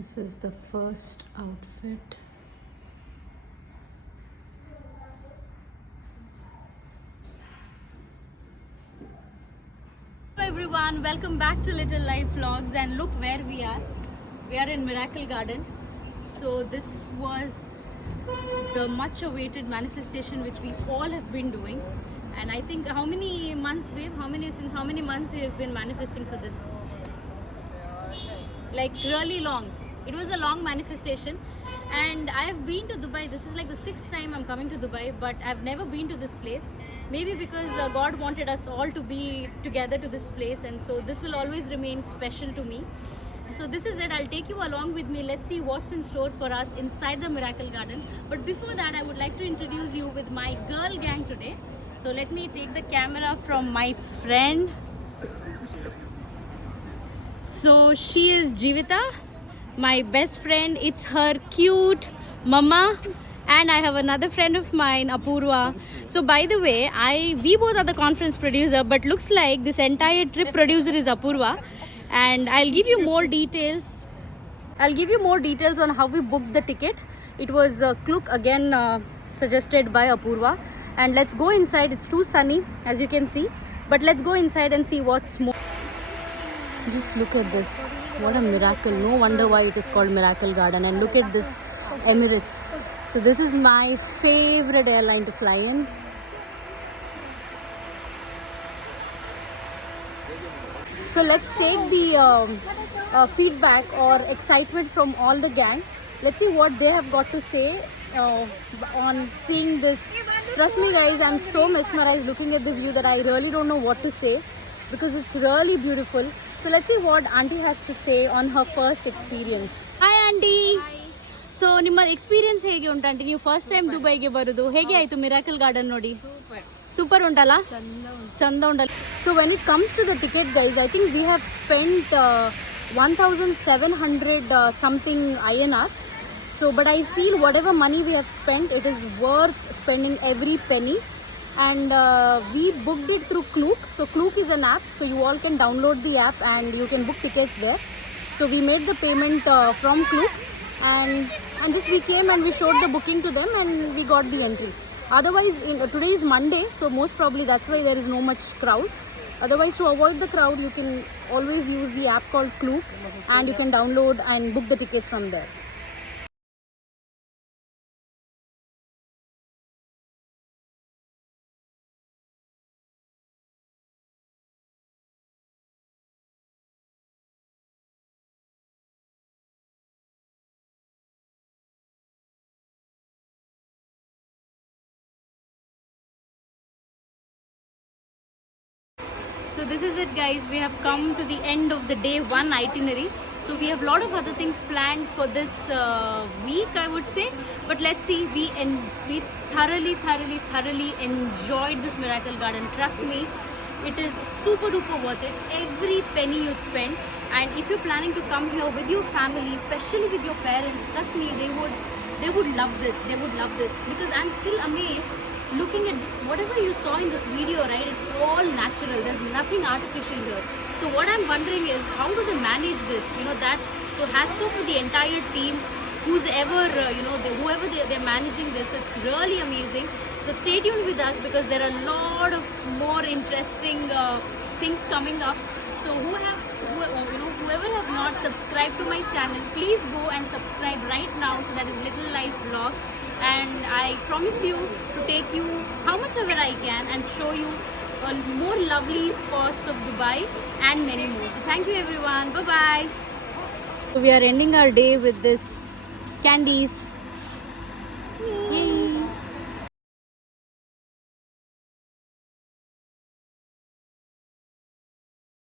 This is the first outfit. Hello everyone, welcome back to Little Life Vlogs, and look where we are. We are in Miracle Garden. So this was the much awaited manifestation which we all have been doing, and I think how many months, babe? Since how many months we have been manifesting for this? Like really long. It was a long manifestation, and I have been to Dubai. This is like the 6th time I'm coming to Dubai, but I've never been to this place. Maybe because God wanted us all to be together to this place, and so this will always remain special to me. So this is it. I'll take you along with me. Let's see what's in store for us inside the Miracle Garden. But before that, I would like to introduce you with my girl gang today. So let me take the camera from my friend. So she is Jivita, my best friend. It's her cute mama, and I have another friend of mine, Apurva. So by the way, we both are the conference producer, but looks like this entire trip producer is Apurva, and I'll give you more details. I'll give you more details on how we booked the ticket. It was Klook again, suggested by Apurva, and let's go inside. It's too sunny, as you can see, but let's go inside and see what's more. Just look at this. What a miracle. No wonder why it is called Miracle Garden. And look at this Emirates. So this is my favorite airline to fly in. So let's take the feedback or excitement from all the gang. Let's see what they have got to say on seeing this. Trust me guys, I'm so mesmerized looking at the view that I really don't know what to say, because it's really beautiful. So let's see what Auntie has to say on her first experience. Hi Auntie. So ನಿಮ್ಮ experience ಹೇಗೆ ಉಂಟು aunty? ನೀವು first time ದುಬೈಗೆ ಬರೋದು, ಹೇಗೆ ಆಯ್ತು miracle garden ನೋಡಿ? Super ಉಂಟಲ್ಲ? ಚಂದ ಉಂಟಲ್ಲ. So when it comes to the ticket guys, I think we have spent 1700 something INR. So but I feel whatever money we have spent, it is worth spending every penny. And we booked it through Klook. So Klook is an app, so you all can download the app and you can book tickets there. So we made the payment from Klook, and just we came and we showed the booking to them and we got the entry. Otherwise, today is Monday, so most probably that's why there is no much crowd. Otherwise, to avoid the crowd, you can always use the app called Klook, and you can download and book the tickets from there. So this is it guys, we have come to the end of the day 1 itinerary. So we have a lot of other things planned for this week, I would say, but let's see. We thoroughly enjoyed this Miracle Garden. Trust me, it is super duper worth it, every penny you spend. And if you're planning to come here with your family, especially with your parents, trust me, they would love this. They would love this, because I'm still amazed looking at whatever you saw in this video, right? It's all natural. There's nothing artificial here. So what I'm wondering is, how do they manage this? You know that. So hats off to the entire team, who's ever whoever they're managing this. It's really amazing. So stay tuned with us, because there are a lot of more interesting things coming up. So whoever have not subscribed to my channel, please go and subscribe right now. So that is Little Life Vlogs, and I promise you to take you how much ever I can and show you more lovely spots of Dubai and many more. So thank you everyone. Bye bye. So we are ending our day with this candies. Yay.